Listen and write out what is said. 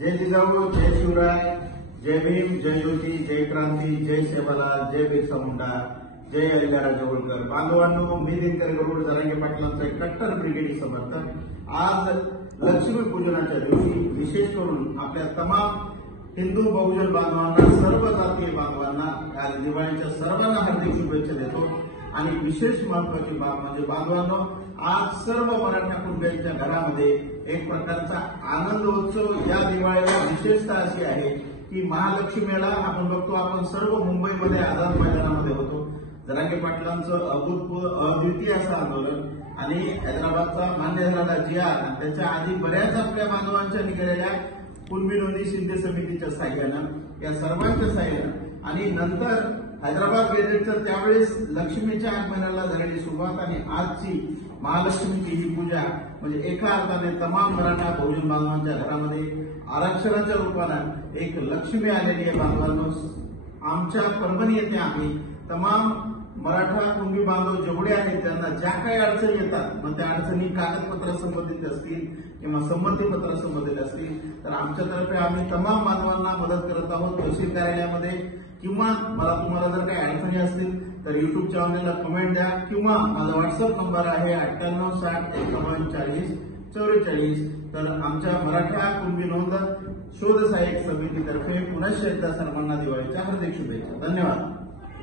जय जिजाऊ, जय शिवराय, जय भीम, जय ज्योती, जय क्रांती, जय सेवालाल, जय बिरसा मुंडा, जय अलिगाराजा होळकर. बांधवांनो, मी दिनकर गरुड जरांगे पाटलांचा एक कट्टर ब्रिगेडी समर्थक. आज लक्ष्मीपूजनाच्या दिवशी विशेष करून आपल्या तमाम हिंदू बहुजन बांधवांना, सर्व जातीय बांधवांना आज दिवाळीच्या सर्वांना हार्दिक शुभेच्छा देतो. आणि विशेष महत्वाची बाब म्हणजे बांधवांनो, आज सर्व मराठा कुटुंबियांच्या घरामध्ये एक प्रकारचा आनंदोत्सव या दिवाळीला विशेषता अशी आहे की महालक्ष्मीला आपण बघतो, आपण सर्व मुंबईमध्ये आझाद मैदानामध्ये होतो. जरांगे पाटलांचं अद्वितीय असं आंदोलन आणि हैदराबादचा मान्य झालेला जिया, त्याच्या आधी बऱ्याच आपल्या बांधवांच्या निघालेल्या कुणबी नोंदी शिंदे समितीच्या साह्यानं, या सर्वांच्या साह्यानं आणि नंतर हैदराबाद गॅझेटचं त्यावेळेस लक्ष्मीच्या आगमनाला झालेली सुरुवात आणि आजची महालक्ष्मीची ही पूजा म्हणजे एका अर्थाने तमाम मराठा बहुजन बांधवांच्या घरामध्ये आरक्षणाच्या रूपानं एक लक्ष्मी आलेली आहे. बांधवांनो, आमच्या परभणी येथे आम्ही तमाम मराठा कुणबी बांधव जेवढे आहेत त्यांना ज्या काही अडचणी येतात, मग त्या अडचणी कागदपत्र संबंधित असतील किंवा संमतीपत्र संबंधित असतील, तर आमच्यातर्फे आम्ही तमाम बांधवांना मदत करत आहोत. तहसील कार्यालयामध्ये किंवा तुम्हाला जर काही अडचणी असतील तर युट्यूब चॅनलला कमेंट द्या किंवा माझा व्हॉट्सअप नंबर आहे 9860514044. तर आमच्या मराठा कुणबी नोंद शोध सहाय्यक समितीतर्फे पुन्हा एकदा सर्वांना दिवाळीच्या हार्दिक शुभेच्छा. धन्यवाद.